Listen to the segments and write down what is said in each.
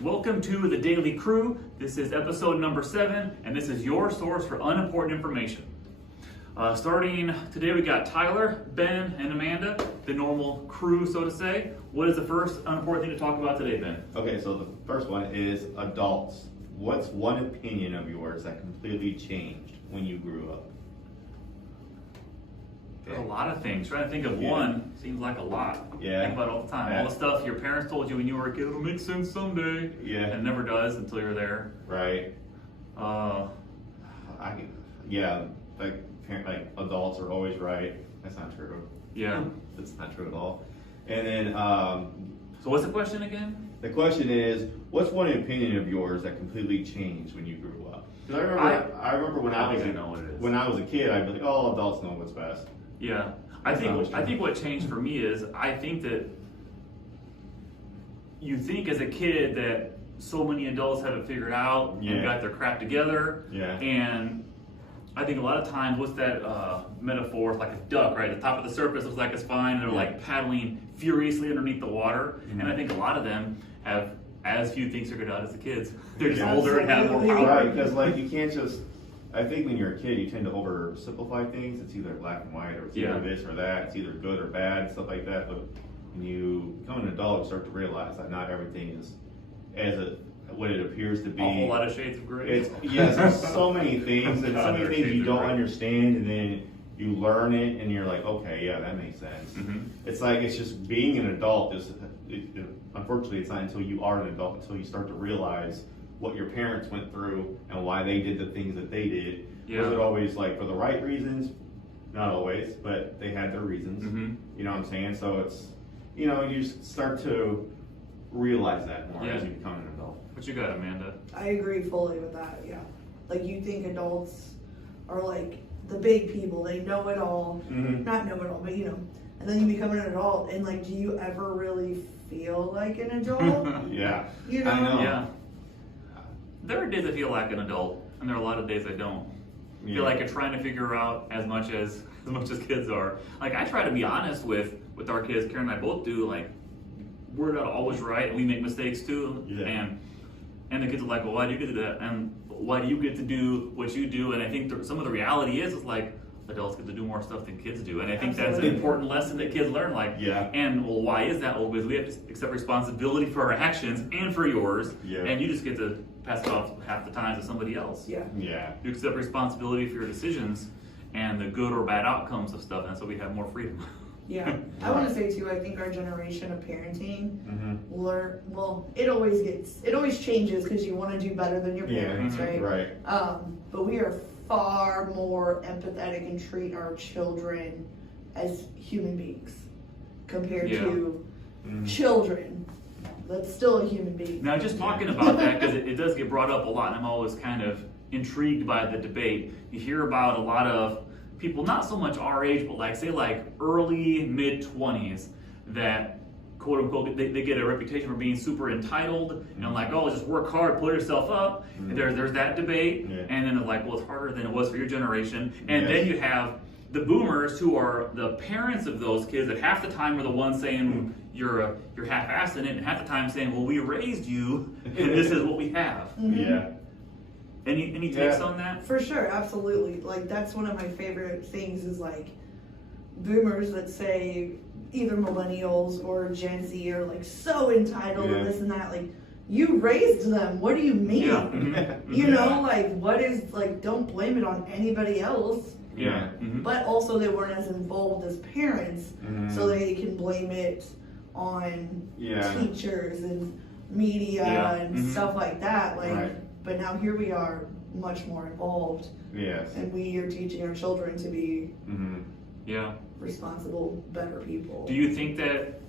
Welcome to the Daily Crew. This is episode number 7, and this is your source for unimportant information. Starting today, we got Tyler, Ben, and Amanda, the normal crew, so to say. What is the first unimportant thing to talk about today, Ben? Okay, so the first one is adults. What's one opinion of yours that completely changed when you grew up? There's a lot of things. Trying to think of one seems like a lot. Yeah. Think about it all the time. Yeah. All the stuff your parents told you when you were a kid, it'll make sense someday. Yeah. And it never does until you're there. Right. Like adults are always right. That's not true. Yeah. That's not true at all. And then So what's the question again? the question is, what's one opinion of yours that completely changed when you grew up? Because I remember when I know what it is. when I was a kid, I'd be like, oh, adults know what's best. Yeah, I think what changed for me is I think that you think as a kid that so many adults have it figured out and Yeah. got their crap together. Yeah. And I think a lot of times, what's that metaphor? It's like a duck, right? The top of the surface looks like it's fine, and they're like paddling furiously underneath the water. Mm-hmm. And I think a lot of them have as few things figured out as the kids. They're just Yeah. older and have more power. Right, because like you can't just. I think when you're a kid, you tend to oversimplify things. It's either black and white, or it's either this or that. It's either good or bad, stuff like that. But when you become an adult, you start to realize that not everything is what it appears to be. A whole lot of shades of gray. Yes, there's so many things, and so God, many there's things you shades of don't gray. understand, and then you learn it, and you're like, okay, yeah, that makes sense. Mhm. It's like it's just being an adult. Unfortunately, it's not until you are an adult until you start to realize what your parents went through and why they did the things that they did. Yeah. Was it always like for the right reasons? Not always, but they had their reasons. Mhm. You know what I'm saying? So it's, you just start to realize that more Yeah. as you become an adult. What you got, Amanda? I agree fully with that, yeah. Like you think adults are like the big people, they know it all. Mhm. Not know it all, but and then you become an adult and like do you ever really feel like an adult? Yeah. You know? I know. Yeah. There are days I feel like an adult, and there are a lot of days I don't. I feel Yeah. like I'm trying to figure out as much as kids are. Like I try to be honest with our kids. Karen and I both do. Like we're not always right, and we make mistakes too. Yeah. And the kids are like, well, why do you get to do that? And why do you get to do what you do? And I think some of the reality is like adults get to do more stuff than kids do. And I think that's an Absolutely. important lesson that kids learn. Like, Yeah. and well, why is that? Well, because we have to accept responsibility for our actions and for yours. Yeah. And you just get to pass it off half the time to somebody else. Yeah. Yeah. You accept responsibility for your decisions and the good or bad outcomes of stuff, and so we have more freedom. Yeah. I wanna say too, I think our generation of parenting Mm-hmm. it always changes because you wanna do better than your parents, Yeah. right? Right. But we are far more empathetic and treat our children as human beings compared Yeah. to Mhm. children. That's still a human being. Now, just talking about that, because it does get brought up a lot, and I'm always kind of intrigued by the debate. You hear about a lot of people, not so much our age, but like early, mid-20s, that quote unquote, they get a reputation for being super entitled and like, oh, just work hard, pull yourself up. Mhm. There's that debate, Yeah. and then it's like, well, it's harder than it was for your generation. And Yes. then you have the boomers who are the parents of those kids that half the time are the ones saying you're half-assing it, and half the time saying, well, we raised you, and this is what we have. Mhm. Yeah. Any takes Yeah. on that? For sure, absolutely. Like that's one of my favorite things is like boomers that say either millennials or Gen Z are like so entitled Yeah. and this and that. Like you raised them. What do you mean? Yeah. Mhm. You know, like what is like don't blame it on anybody else. Yeah. Mhm. But also they weren't as involved as parents, Mhm. so they can blame it on Yeah. teachers and media Yeah. and Mhm. stuff like that. Like Right. but now here we are much more involved. Yes. And we are teaching our children to be Mm-hmm. Yeah. responsible, better people. Do you think that?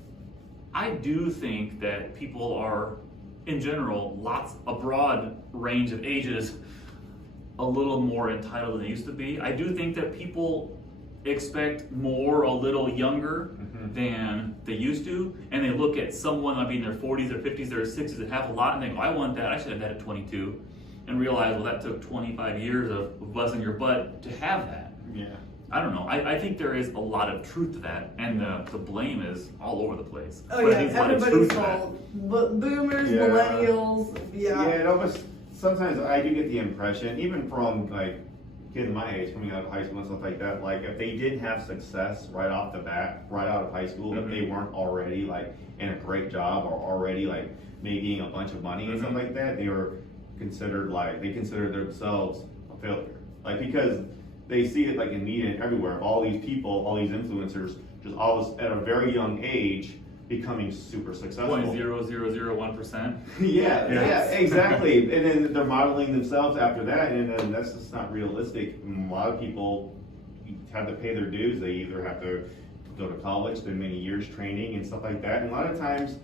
I do think that people are, in general, a broad range of ages, a little more entitled than they used to be. I do think that people expect more a little younger Mhm. than they used to, and they look at someone maybe in their 40s or 50s or 60s that have a lot, and they go, I want that, I should have that at 22, and realize, well, that took 25 years of busting your butt to have that. Yeah. I don't know. I think there is a lot of truth to that, and the blame is all over the place. Oh But I yeah, think there's a lot of everybody's truth to that. fault. But boomers, Yeah. millennials, Yeah, it almost, sometimes I do get the impression, even from like kids my age coming out of high school and stuff like that, like if they didn't have success right off the bat, right out of high school, if they weren't already like in a great job or already like making a bunch of money and stuff like that, they were considered like, they considered themselves a failure. Like because they see it like in media and everywhere, all these people, all these influencers, just all this, at a very young age, becoming super successful. 0.0001%. Yeah, Yes. yeah, exactly. And then they're modeling themselves after that, and then that's just not realistic. And a lot of people have to pay their dues. They either have to go to college, spend many years training and stuff like that. And a lot of times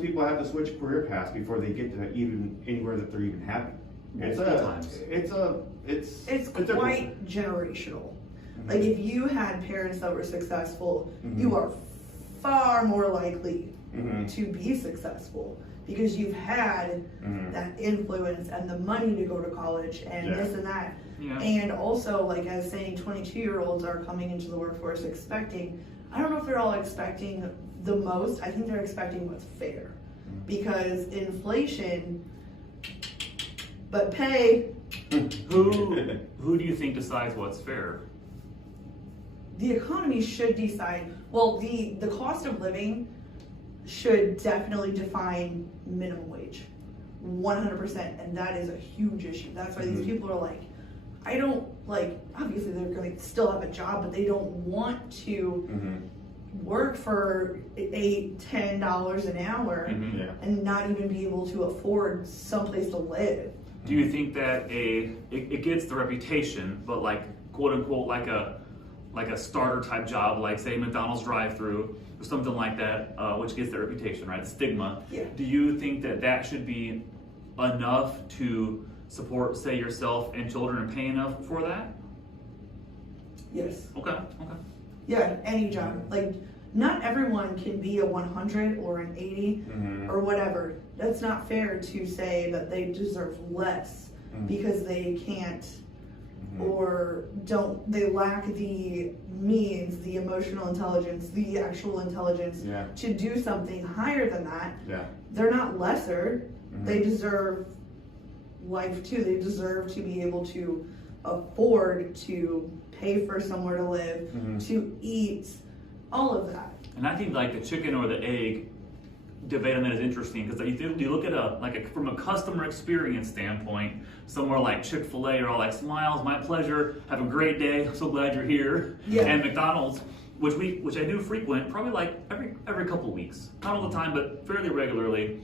people have to switch career paths before they get to even anywhere that they're even happy. It's quite generational. Like if you had parents that were successful, you are far more likely to be successful because you've had that influence and the money to go to college and this and that. Yeah. And also, like I was saying, 22-year-olds are coming into the workforce expecting, I don't know if they're all expecting the most, I think they're expecting what's fair. Because inflation, but pay. Who do you think decides what's fair? The economy should decide, well, the cost of living should definitely define minimum wage, 100%, and that is a huge issue. That's why these people are like, I don't, like, obviously they're going to still have a job, but they don't want to work for $8-10 an hour and not even be able to afford someplace to live. Do you think that it gets the reputation, but like quote unquote like a starter type job, like say McDonald's drive-through or something like that, which gets the reputation, right? Stigma. Yeah. Do you think that should be enough to support, say, yourself and children and pay enough for that? Yes. Okay. Yeah, any job. Like, not everyone can be a 100 or an 80 or whatever. That's not fair to say that they deserve less because they can't or they lack the means, the emotional intelligence, the actual intelligence to do something higher than that. Yeah. They're not lesser. They deserve life too. They deserve to be able to afford to pay for somewhere to live, to eat, all of that. And I think like the chicken or the egg debate on that is interesting because you look at from a customer experience standpoint, somewhere like Chick-fil-A are all like smiles, my pleasure, have a great day, I'm so glad you're here. Yeah. And McDonald's, which I do frequent, probably like every couple weeks, not all the time, but fairly regularly.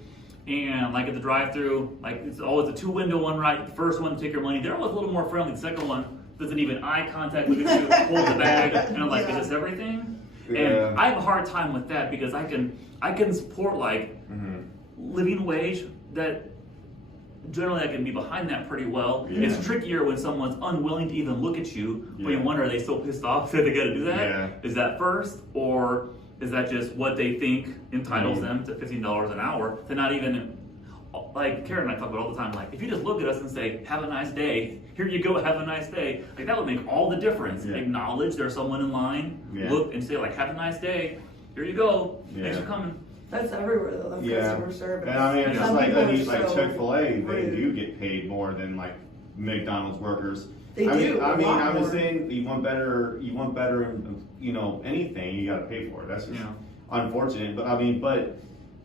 And like at the drive-through, like it's always a 2-window one, right? The first one, take your money. They're always a little more friendly. The second one doesn't even eye contact, look at you, hold the bag, and I'm like, is this everything? Yeah. And I have a hard time with that because I can support like living wage that generally I can be behind that pretty well. Yeah. It's trickier when someone's unwilling to even look at you, but you Yeah. wonder, are they so pissed off that they gotta do that? Yeah. Is that first, or is that just what they think entitles them to $15 an hour to not even, like Karen and I talk about all the time, like if you just look at us and say, have a nice day, here you go, have a nice day, like that would make all the difference. Yeah. Acknowledge there's someone in line, Yeah. look and say like, have a nice day, here you go, thanks Yeah. for coming. That's everywhere though, that's Yeah. customer service. And I mean, it's just Some like people are like so Chick-fil-A, they rude. do get paid more than like McDonald's workers. They I do, mean, a lot I'm just more. saying, you want better, anything, you gotta pay for it. That's just Yeah. unfortunate. But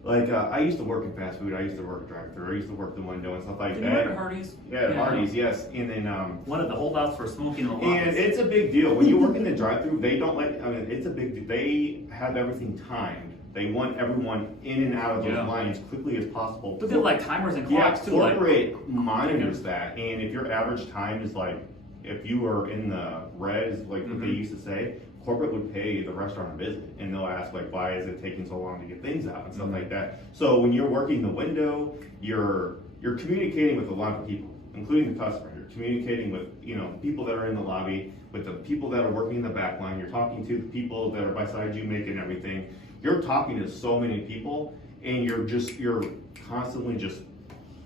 like, I used to work in fast food. I used to work drive-through. I used to work the window and stuff like Did you that. work at Hardee's? Yeah, at Hardee's, yes. And then, One of the holdouts for smoking a lot. and it's a big deal. When you work in the drive-through, they don't it's a big deal. They have everything timed. They want everyone in and out of those Yeah. lines quickly as possible. But they're like timers and Yeah, clocks too. Like, corporate monitors that, and if your average time is like, if you were in the red, is like what they used to say, corporate would pay the restaurant a visit, and they'll ask like, why is it taking so long to get things out and stuff like that. So when you're working the window, you're communicating with a lot of people, including the customer. You're communicating with people that are in the lobby, with the people that are working in the back line. You're talking to the people that are beside you making everything. You're talking to so many people, and you're constantly just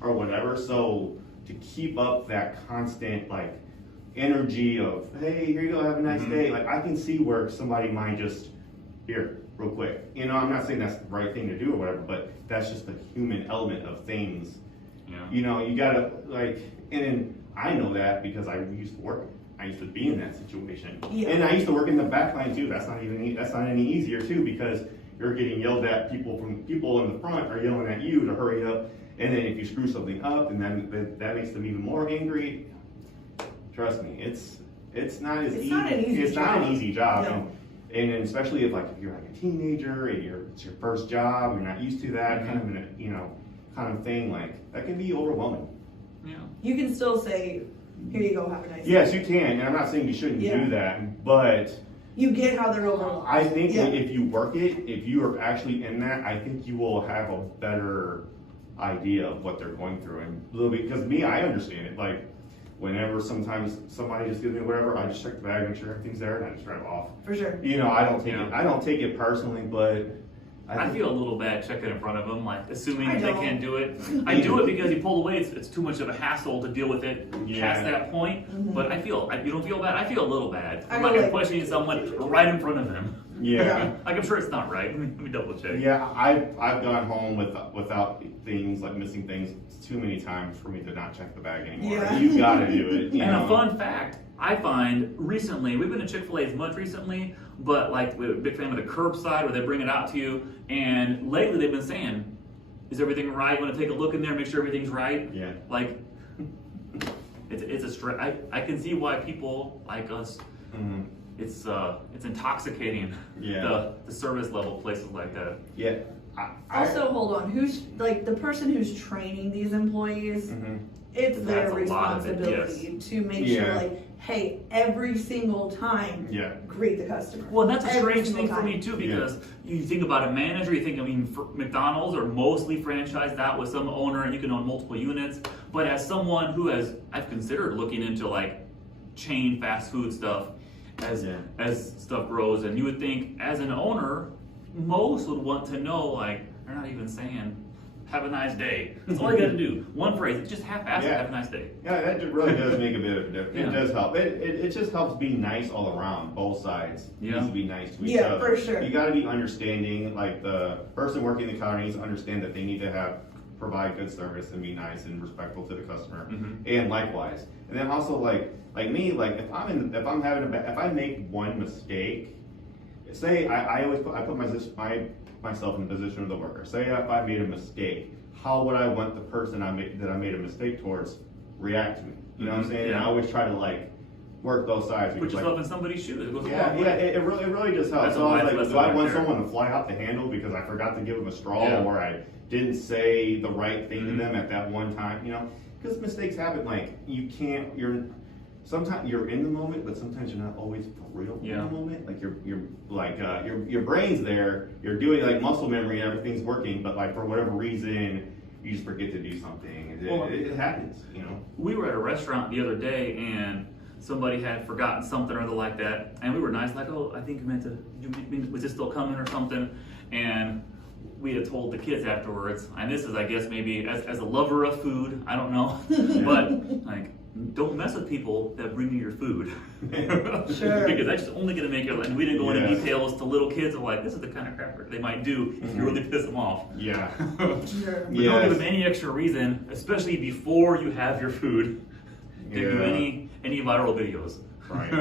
or whatever. So to keep up that constant like energy of, hey, here you go, have a nice day. Like, I can see where somebody might just, here, real quick. You know, I'm not saying that's the right thing to do or whatever, but that's just the human element of things. Yeah. You know, you gotta, like, and I know that because I used to work. I used to be in that situation. Yeah. And I used to work in the back line too. That's not any easier too, because you're getting yelled at. People in the front are yelling at you to hurry up. And then if you screw something up, and then that makes them even more angry. Trust me, it's not as easy. It's not an easy job. No. And especially if you're like a teenager and it's your first job, you're not used to that kind of thing. Like, that can be overwhelming. Yeah. You can still say, here you go, have a nice Yes, day. you can, and I'm not saying you shouldn't Yeah. do that, but You get how they're overwhelmed. I think Yeah. if you work it, if you are actually in that, I think you will have a better idea of what they're going through. And a little bit, because me, I understand it. Like, whenever sometimes somebody just gives me whatever, I just check the bag, make sure everything's there, and I just drive off. For sure. You know, I don't take Yeah. it personally, but I feel a little bad checking in front of them, like assuming I that they don't. can't do it. I do it because you pull away; it's too much of a hassle to deal with it past that point. Mhm. But you don't feel bad. I feel a little bad. I I'm go like like- questioning someone right in front of them. yeah. Like, I'm sure it's not right. Let me double check. Yeah, I've gone home without things, like missing things, too many times for me to not check the bag anymore. Yeah. You gotta do it. You And know? a fun fact, I find recently, we've been to Chick-fil-A as much recently, but like we're a big fan of the curbside where they bring it out to you. And lately they've been saying, is everything right? Want to take a look in there, make sure everything's right? Yeah. Like, it's a stress. I can see why people like us, Mhm. it's intoxicating. Yeah. The service level places like that. Yeah. Also, hold on. Who's like the person who's training these employees? Mhm. It's their That's a lot of it, responsibility to make sure, Yeah. like, hey, every single time, Yeah. greet the customer. Well, and that's a Every strange single thing for me time. too, because you think about a manager, you think, for McDonald's are mostly franchised out with some owner, and you can own multiple units. But as someone who I've considered looking into like chain fast food stuff as stuff grows, and you would think as an owner, most would want to know, like, they're not even saying have a nice day. That's all you got to do. One phrase, it's just half-assed. Yeah. Have a nice day. Yeah, that really does make a bit of a difference. Yeah. It does help. It just helps be nice all around, both sides. Yeah. Needs to be nice to each Yeah, other. for sure. You got to be understanding. Like, the person working the counter needs to understand that they need to provide good service and be nice and respectful to the customer, and likewise. And then also, like me, like if I make one mistake, say I put myself in the position of the worker. Say if I made a mistake, how would I want the person that I made a mistake towards react to me? You know what I'm saying? Yeah. And I always try to like work both sides. Put because, yourself in somebody's shoes. It goes a yeah, long yeah, way. it really just helps. That's So a I was life like, lesson do I right want there. someone to fly off the handle because I forgot to give them a straw, Yeah. or I didn't say the right thing to them at that one time? You know, because mistakes happen. Like, sometimes you're in the moment, but sometimes you're not always for real in the moment. Like your brain's there, you're doing like muscle memory, and everything's working, but like for whatever reason, you just forget to do something. It happens, you know. We were at a restaurant the other day, and somebody had forgotten something or other like that, and we were nice, like, oh, I think you meant to, was this still coming or something? And we had told the kids afterwards, and this is, I guess, maybe as a lover of food, I don't know, but like, don't mess with people that bring you your food. Sure. Because that's just only going to make it, and we didn't go into Yes. details to little kids of like, this is the kind of crap they might do if you really piss them off. Yeah. Sure. But don't give Yes. them any extra reason, especially before you have your food, to do Yeah. any viral videos. Right.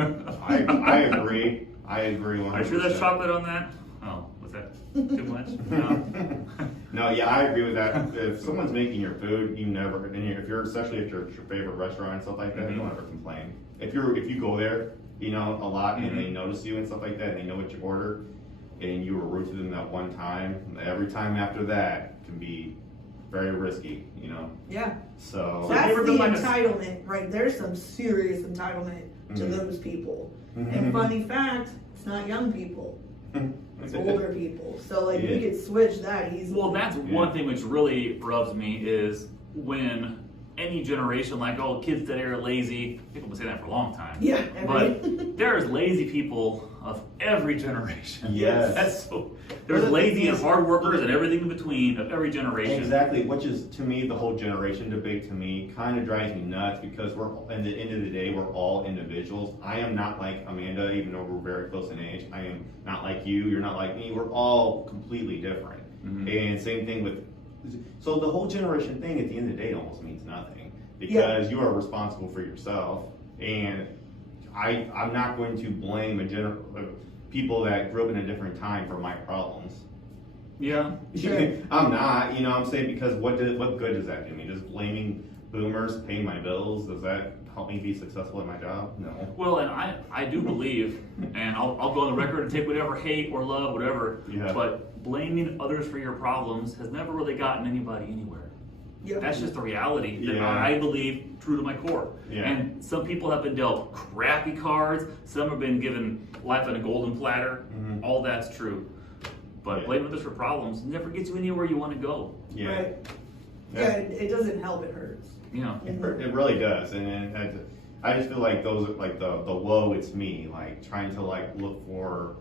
I agree. I agree 100%. Are you sure there's chocolate on that? Oh, what's that? Too much? No? No, yeah, I agree with that. If someone's making your food, especially if you're at your favorite restaurant and stuff like that, Mhm. don't ever complain. If you go there, you know, a lot, and Mhm. they notice you and stuff like that, and they know what you order, and you were rude to them that one time, every time after that can be very risky, you know. Yeah. So That's ever the been like a- entitlement, right? There's some serious entitlement to Mhm. those people. Mhm. And funny fact, it's not young people. It's older people. So like Yeah. we could switch that easily. Well, that's one thing which really rubs me is when any generation, like, oh, kids today are lazy. People have been saying that for a long time. Yeah, But there's lazy people of every generation. Yes. That's so. There's Well, the lazy thing and is- hard workers and everything in between of every generation. Exactly, which is to me the whole generation debate to me kind of drives me nuts because we're at the end of the day we're all individuals. I am not like Amanda, even though we're very close in age. I am not like you. You're not like me. We're all completely different. And same thing with. So the whole generation thing at the end of the day almost means nothing because you are responsible for yourself. And I'm not going to blame people that grew up in a different time for my problems. Yeah. Sure. I'm not, you know what I'm saying? Because what good does that do me? Just blaming boomers paying my bills, does that help me be successful at my job? No. Well, and I do believe, and I'll go on the record and take whatever hate or love, whatever, Yeah. but blaming others for your problems has never really gotten anybody anywhere. Yep. That's just the reality that Yeah. I believe true to my core. Yeah. And some people have been dealt crappy cards, some have been given life on a golden platter. Mhm. All that's true. But Yeah. blaming others for problems never gets you anywhere you want to go. Yeah. Right. Yeah. Yeah, it doesn't help, it hurts. You know. It really does. And I just feel like those are like the woe it's me, like trying to like look for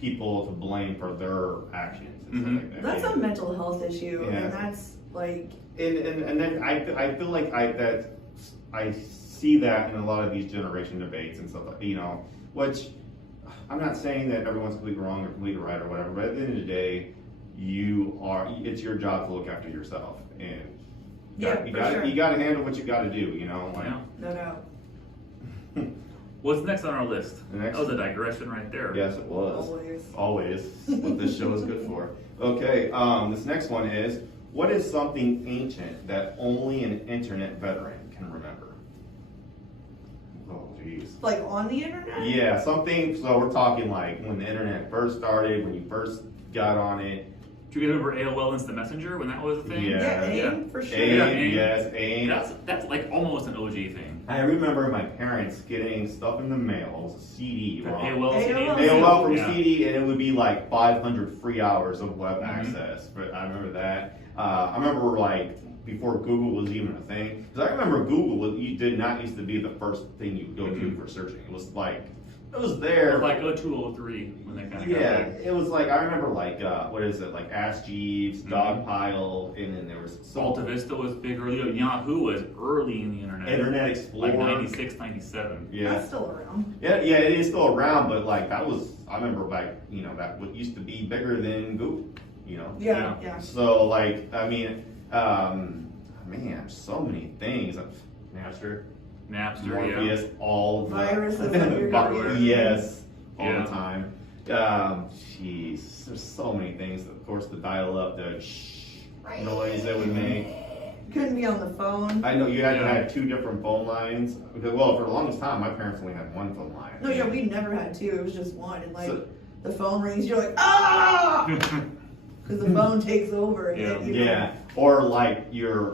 people to blame for their actions and stuff like that. That's a mental health issue, Yeah. and that's like, And then I feel like I see that in a lot of these generation debates and stuff, you know, which I'm not saying that everyone's completely wrong or completely right or whatever, but at the end of the day, it's your job to look after yourself, and Yeah, you for got sure. you got to handle what you got to do, you know. Like, Yeah. no doubt. What's next on our list? The next- That was a digression right there. Yes, it was. Always. Always what this show is good for. Okay, this next one is, what is something ancient that only an internet veteran can remember? Oh, jeez. Like on the internet? Yeah, something, so we're talking like when the internet first started, when you first got on it. Do you remember AOL Instant Messenger when that was a thing? Yeah. Yeah, AIM Yeah. for sure. AIM, Yeah, AIM. yes, AIM. That's like almost an OG thing. I remember my parents getting stuff in the mail, it was a CD, The wrong? AOL AOL. AOL from Yeah. CD, and it would be like 500 free hours of web Mhm. access. But I remember that. I remember like before Google was even a thing, because I remember Google you did not used to be the first thing you go to Mhm. for searching. It was like it was Or there. like 0203 when they kind of Yeah, got big. it was like I remember like what is it like Ask Jeeves, Dogpile, and then there was Alta Vista was big early. Yahoo was early in the internet. Internet Explorer. Like 96, 97. Yeah. That's still around. Yeah, it is still around, but like that was, I remember back, you know, that what used to be bigger than Google, you know? Yeah, yeah. So like, I mean, man, so many things. Napster, Napster, Morpheus, all the Viruses on your computer. Yes, all Yeah. the time. Jeez, there's so many things. Of course, the dial-up, the noise that would make. Couldn't be on the phone. I know you had to Yeah. have two different phone lines. Because, well, for the longest time, my parents only had one phone line. No, yeah, we never had two. It was just one. And like So- the phone rings, you're like, ah! Because the phone takes over. And Yeah. you know, Yeah, or like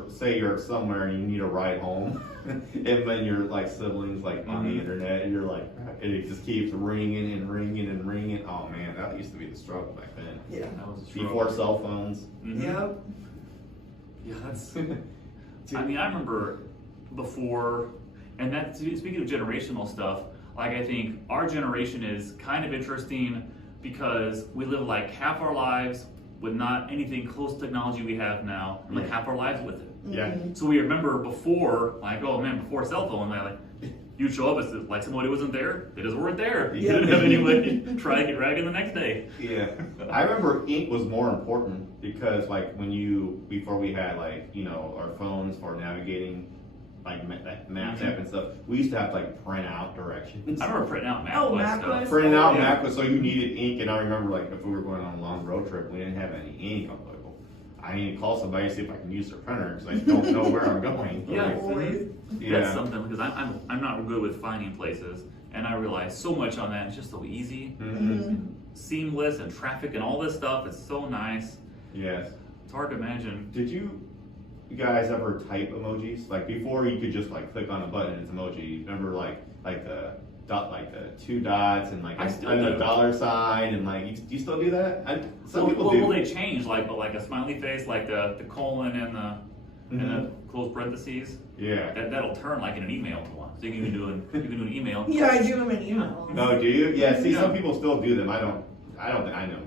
say you're somewhere and you need a ride home, and then your like siblings like on the Mhm. internet, and you're like, and it just keeps ringing and ringing and ringing. Oh man, that used to be the struggle back then. Yeah. That was a struggle. Before cell phones. Mhm. Yep. Yeah, that's. I mean, I remember before, and that speaking of generational stuff, like I think our generation is kind of interesting because we live like half our lives with not anything close to technology we have now, and like Yeah. half our lives with it. Yeah. Mhm. So we remember before, like, oh man, before cell phone, like you'd show up as like somebody wasn't there, they just weren't there. You Yeah. didn't have anybody try to get right in the next day. Yeah, I remember ink was more important because like before we had like, you know, our phones for navigating like maps app and stuff, we used to have to like print out directions. I remember printing out Oh, MapQuest MapQuest. stuff. Printing out Yeah. MapQuest, so you needed ink, and I remember like if we were going on a long road trip, we didn't have any ink. I'm like, well, I need to call somebody and see if I can use their printer because I don't know where I'm going. Yeah. Like, Always. yeah. That's something because I'm not good with finding places, and I realize so much on that. It's just so easy, Mhm. seamless, and traffic and all this stuff. It's so nice. Yes. It's hard to imagine. Did you guys ever type emojis? Like before, you could just like click on a button and it's emoji. Remember like the dot, like the two dots and like I still and the do. dollar sign and like do you still do that? Some people Well, do. they change like, but like a smiley face, like the colon and the and then close parentheses. Yeah. That'll turn like in an email to one. So you can do an email. Yeah, I do them in emails. No, do you? Yeah. See, No. some people still do them. I don't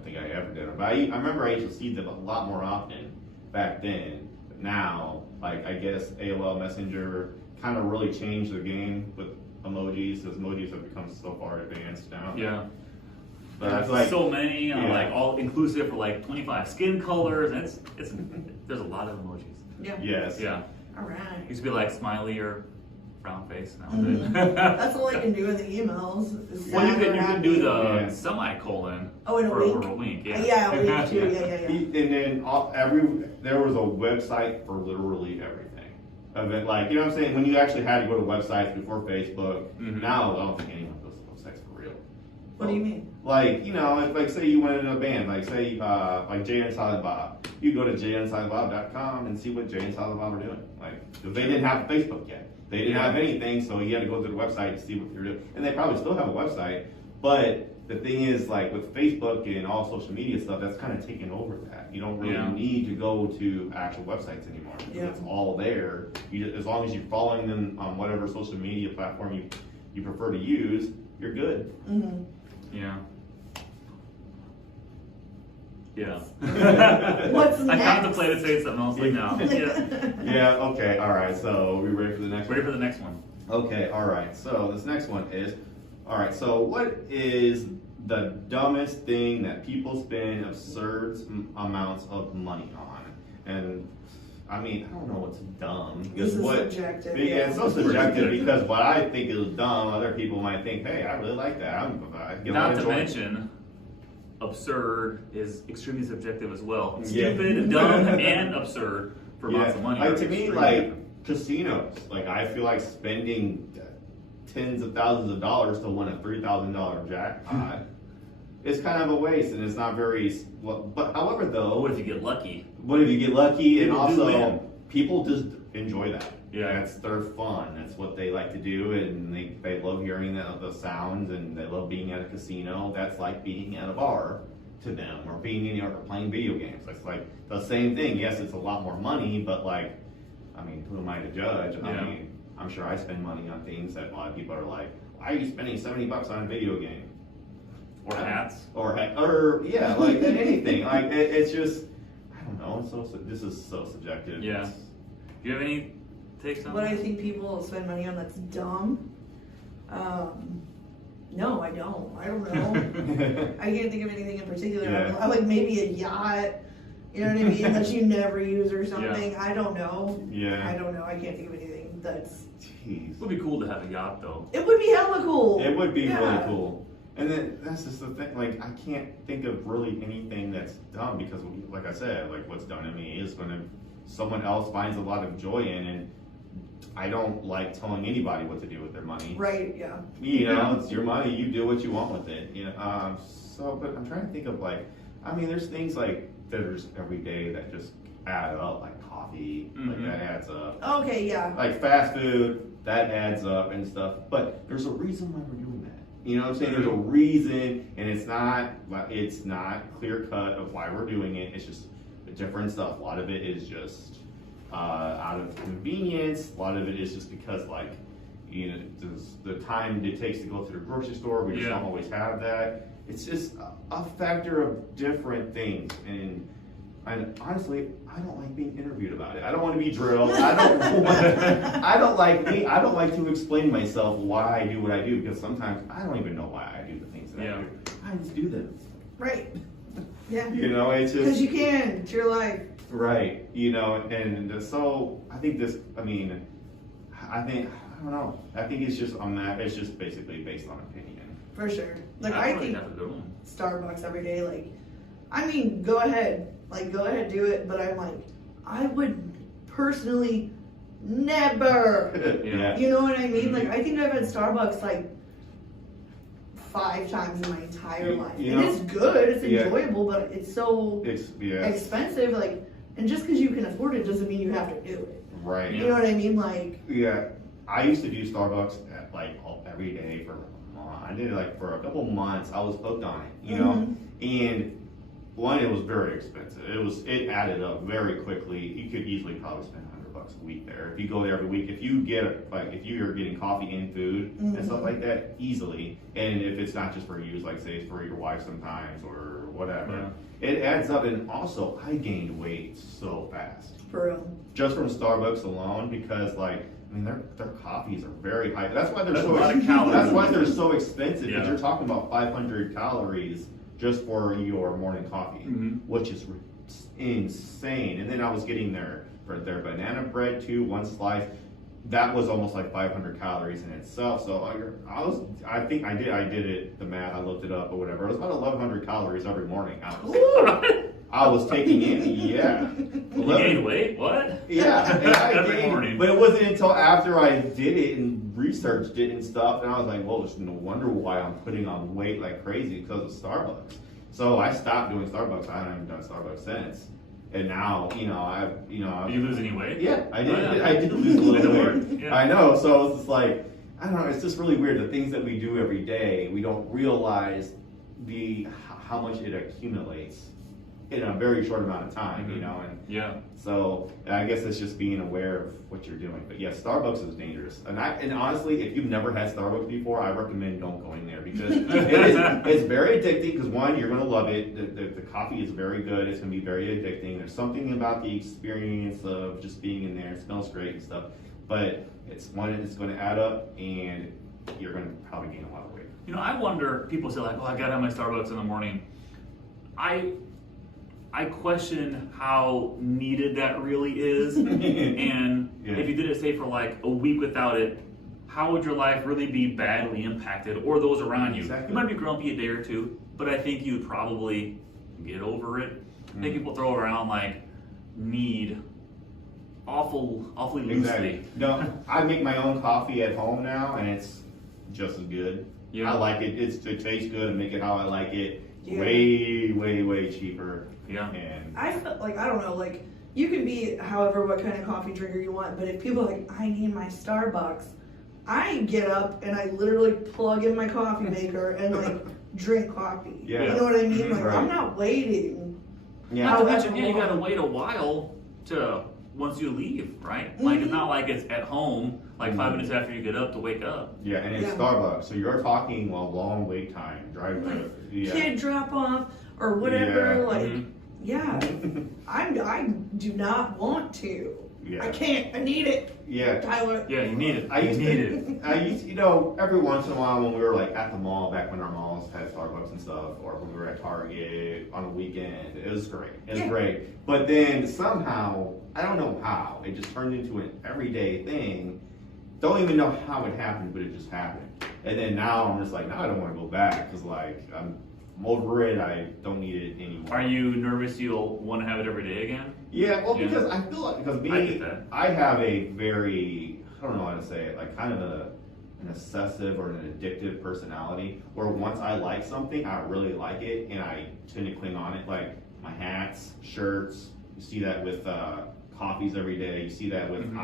think I ever did them. But I remember I used to see them a lot more often back then. But now, like I guess AOL Messenger kind of really changed the game with emojis, because emojis have become so far advanced now. Yeah. But There's it's like so many, yeah. like all inclusive for like 25 skin colors, and it's there's a lot of emojis. Yeah. yes. Yeah. All right. Used to be like smiley or frown face. Now Mhm. That's all I can do in the emails. is Well, you sad or can do the Yeah. semicolon Oh, and a for wink? a wink. Yeah. Yeah, a wink too. Yeah. And then there was a website for literally everything. Of it, like, you know what I'm saying? When you actually had to go to websites before Facebook, Mhm. now I don't think anyone goes to websites for real. What do you mean? Like, you know, if, like, say you went in a band, like, say, like Jay and Silent Bob. You go to jayandsilentbob.com and see what Jay and Silent Bob are doing. Like, 'cause they didn't have Facebook yet. They didn't have anything, so you had to go to the website to see what they're doing. And they probably still have a website, but the thing is, like, with Facebook and all social media stuff, that's kind of taken over that. You don't really Yeah. need to go to actual websites anymore, because Yeah. it's all there. As long as you're following them on whatever social media platform you prefer to use, you're good. Mm-hmm. Yeah. Yeah. What's I next? contemplated saying something else like now. Yeah. Yeah, okay, all right. So, are we ready for the next Ready one? for the next one? Okay, all right. So, this next one is, all right, so what is the dumbest thing that people spend absurd amounts of money on? And, I mean, I don't know what's dumb. This is what, subjective. Yeah, it's so Super subjective subjective. because what I think is dumb, other people might think, hey, I really like that. I get a lot Not of to joy. mention, absurd is extremely subjective as well. Yeah. Stupid, dumb, and absurd for amounts of money. Like are to me, extremely like different. casinos, like I feel like spending tens of thousands of dollars to win a $3,000 jackpot is kind of a waste, and it's not very. Well, but however, But though, what if you get lucky? what if you get lucky, and People do also win. people just enjoy that. Yeah. That's their fun. That's what they like to do, and they love hearing the sounds, and they love being at a casino. That's like being at a bar to them, or being in or playing video games. It's like the same thing. Yes, it's a lot more money, but like, I mean, who am I to judge? Yeah. I mean, I'm sure I spend money on things that a lot of people are like, why are you spending $70 on a video game? Or hats? Or yeah, like anything. Like it's just, I don't know. This is so subjective. Yeah. Do you have any takes on What I this? think people spend money on that's dumb. No, I don't. I don't know. I can't think of anything in particular. Yeah. I like maybe a yacht. You know what I mean? That you never use or something. I don't know. Yeah. I don't know. I can't think of anything that's. Jeez. It would be cool to have a yacht though. It would be hella cool. It would be Yeah. really cool. And then that's just the thing. Like I can't think of really anything that's dumb because, like I said, like what's done to me is when someone else finds a lot of joy in, and I don't like telling anybody what to do with their money. Right. Yeah. You know, it's your money. You do what you want with it. You know. But I'm trying to think of like, I mean, there's things like that are just every day that just add up, like coffee, like Mhm. that adds up. Okay. Yeah. Like fast food, that adds up and stuff. But there's a reason why we're doing that. You know what I'm saying? There's a reason, and it's not clear cut of why we're doing it. It's just different stuff. A lot of it is just out of convenience. A lot of it is just because like, you know, the time it takes to go to the grocery store. We just Yeah. don't always have that. It's just a factor of different things, and honestly, I don't like being interviewed about it. I don't want to be drilled. I don't like to explain myself why I do what I do, because sometimes I don't even know why I do the things that I Yeah. do. I just do them. Right. Yeah. You know, it's just Because you can. It's your life. right. You know, and so I think I don't know. I think it's just on that. It's just basically based on opinion. For sure. Like I I probably think have a good one. Starbucks every day. Like, I mean, go ahead. Like, go ahead, do it. But I'm like, I would personally never. Yeah. You know what I mean? Like, I think I've had Starbucks like 5 times in my entire life. You And know- it's good. It's Yeah. enjoyable, but it's so It's yeah. expensive. Like, and just because you can afford it doesn't mean you have to do it. Right. You know what I mean? Like, Yeah, I used to do Starbucks at every day for I did it like for a couple months. I was hooked on it, you know. Mhm. And one, it was very expensive. It added up very quickly. You could easily probably spend $100 a week there if you go there every week. If you get like if you're getting coffee and food and stuff like that easily, and if it's not just for you, like say it's for your wife sometimes or whatever, it adds up. And also, I gained weight so fast For real. just from Starbucks alone because like. I mean, their coffees are very high. That's why they're That's so. a lot of calories. That's why they're so expensive. Because Yeah. you're talking about 500 calories just for your morning coffee, which is insane. And then I was getting their banana bread too, one slice. That was almost like 500 calories in itself. So I think I did it. The math. I looked it up or whatever. It was about 1,100 calories every morning. I was taking in. Yeah. You gained weight? What? Yeah, and I Every did, morning. but it wasn't until after I did it and researched it and stuff, and I was like, well, there's no wonder why I'm putting on weight like crazy because of Starbucks. So I stopped doing Starbucks. I haven't done Starbucks since, and now, Did you lose any weight? yeah, I did. Oh, yeah. I did lose a little weight. Yeah. I know. So it's just like I don't know. It's just really weird. The things that we do every day, we don't realize how much it accumulates in a very short amount of time. Mhm. And Yeah. so I guess it's just being aware of what you're doing. But yeah, Starbucks is dangerous. And honestly, if you've never had Starbucks before, I recommend don't going there because it's very addicting. Because one, you're going to love it. The coffee is very good. It's going to be very addicting. There's something about the experience of just being in there. It smells great and stuff. But it's going to add up, and you're going to probably gain a lot of weight. I wonder, people say like, oh, I gotta have my Starbucks in the morning. I question how needed that really is. And Yeah. if you did it, say, for like a week without it, how would your life really be badly impacted, or those around you? Exactly. You might be grumpy a day or two, but I think you'd probably get over it. I think people throw around like need awfully loosely. Exactly. No, I make my own coffee at home now, and it's just as good. Yeah. I like it. It tastes good. I make it how I like it. Yeah. Way cheaper. Yeah. And I feel like, I don't know, like, you can be however what kind of coffee drinker you want, but if people are like, I need my Starbucks, I get up and I literally plug in my coffee maker and like drink coffee. Yeah. You know what I mean? Like, Right. I'm not waiting. yeah, Not to However mention, you gotta long. wait a while to once you leave, right? Like it's not like it's at home, like 5 minutes after you get up to wake up. yeah, and it's Yeah. Starbucks, so you're talking a long wait time. Drive. Yeah. Kid drop off or whatever, Yeah. like, Mhm. yeah. I do not want to. Yeah. I can't. I need it, Yeah. Tyler. Yeah, you need it. I used you to, need it. every once in a while when we were like at the mall, back when our malls had Starbucks and stuff, or when we were at Target on a weekend, it was great. It was Yeah. great. But then somehow, I don't know how, it just turned into an everyday thing. Don't even know how it happened, but it just happened. And then now I'm just like, now I don't want to go back because like I'm over it. I don't need it anymore. Are you nervous you'll want to have it every day again? Yeah, well, Yeah. because I feel like because I get that. I have a very I don't know how to say it, like kind of an obsessive or an addictive personality. Where once I like something, I really like it, and I tend to cling on it. Like my hats, shirts. You see that with coffees every day. You see that with when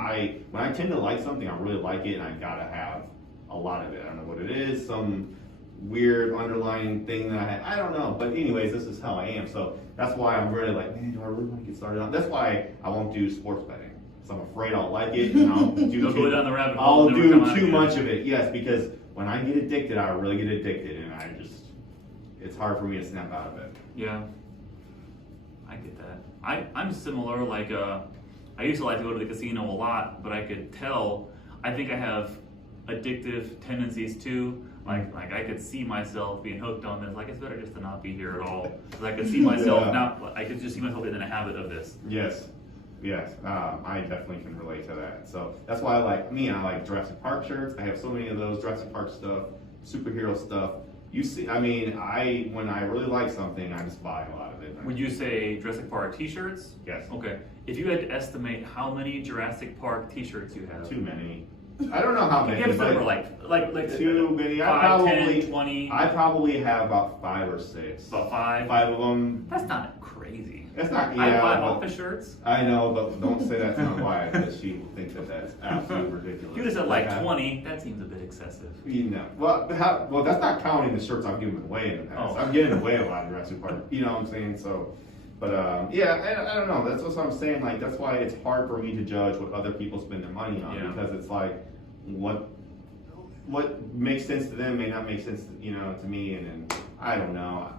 I tend to like something, I really like it, and I gotta have a lot of it. I don't know what it is. Some weird underlying thing that I don't know. But anyways, this is how I am. So that's why I'm really like, man, do I really want to get started on? That's why I won't do sports betting. Because I'm afraid I'll like it and I'll do You'll go down the rabbit hole I'll and never do come out too again. much of it. Yes, because when I get addicted, I really get addicted, and it's hard for me to snap out of it. Yeah, I get that. I'm similar. Like I used to like to go to the casino a lot, but I could tell. I think I have addictive tendencies too. Like I could see myself being hooked on this. Like it's better just to not be here at all. Because I could see myself Yeah. I could just see myself in a habit of this. Yes. I definitely can relate to that. So that's why I like Jurassic Park shirts. I have so many of those Jurassic Park stuff, superhero stuff. You see, I mean, when I really like something, I just buy a lot of it. Would you say Jurassic Park T-shirts? Yes. Okay. If you had to estimate how many Jurassic Park T-shirts you have, Too many. I don't know how many. give us a but number, like too many. 5, 10, 20. I probably have about 5 or 6. About 5. 5 of them. That's not crazy. That's not, I yeah. buy but- office shirts. I know, but don't say that to my wife, because she will think that that's absolutely ridiculous. If you just said like Yeah. 20, that seems a bit excessive. You know, well, that's not counting the shirts I've given away in the past. Oh. I'm giving away a lot of dressing party. You know what I'm saying? So, but yeah, I don't know. That's what I'm saying. Like, that's why it's hard for me to judge what other people spend their money on, Yeah. because it's like what makes sense to them may not make sense, to me. And then, I don't know.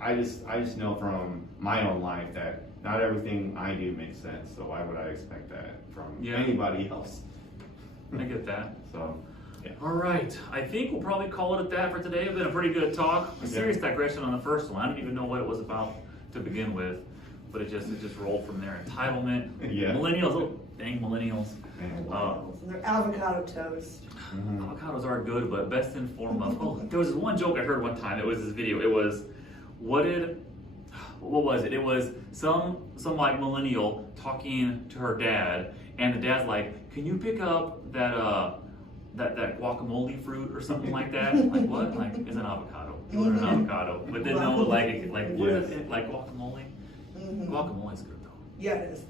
I just know from my own life that not everything I do makes sense. So why would I expect that from Yeah. anybody else? I get that. So, yeah. All right, I think we'll probably call it at that for today. It's been a pretty good talk. A serious digression on the first one. I don't even know what it was about to begin with, but it just rolled from there. Entitlement, Yeah. millennials. Oh, dang millennials. Man, And their avocado toast. mhm. Avocados are good, but best in form of. Oh, there was this one joke I heard one time. It was this video. It was, what was it? It was some like millennial talking to her dad, and the dad's like, "Can you pick up that guacamole fruit or something like that?" Like what? Like it's an avocado. You want an avocado, but then no, like what is Yes. it? Like guacamole. Mhm. Guacamole's good though, Yeah, it is.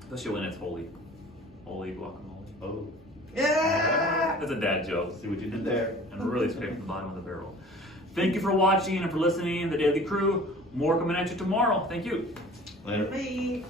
especially when it's holy guacamole. Oh, Yeah. That's a dad joke. see what you did there. And really scraping the bottom of the barrel. Thank you for watching and for listening. The Daily Crew. More coming at you tomorrow. Thank you. Later. Bye.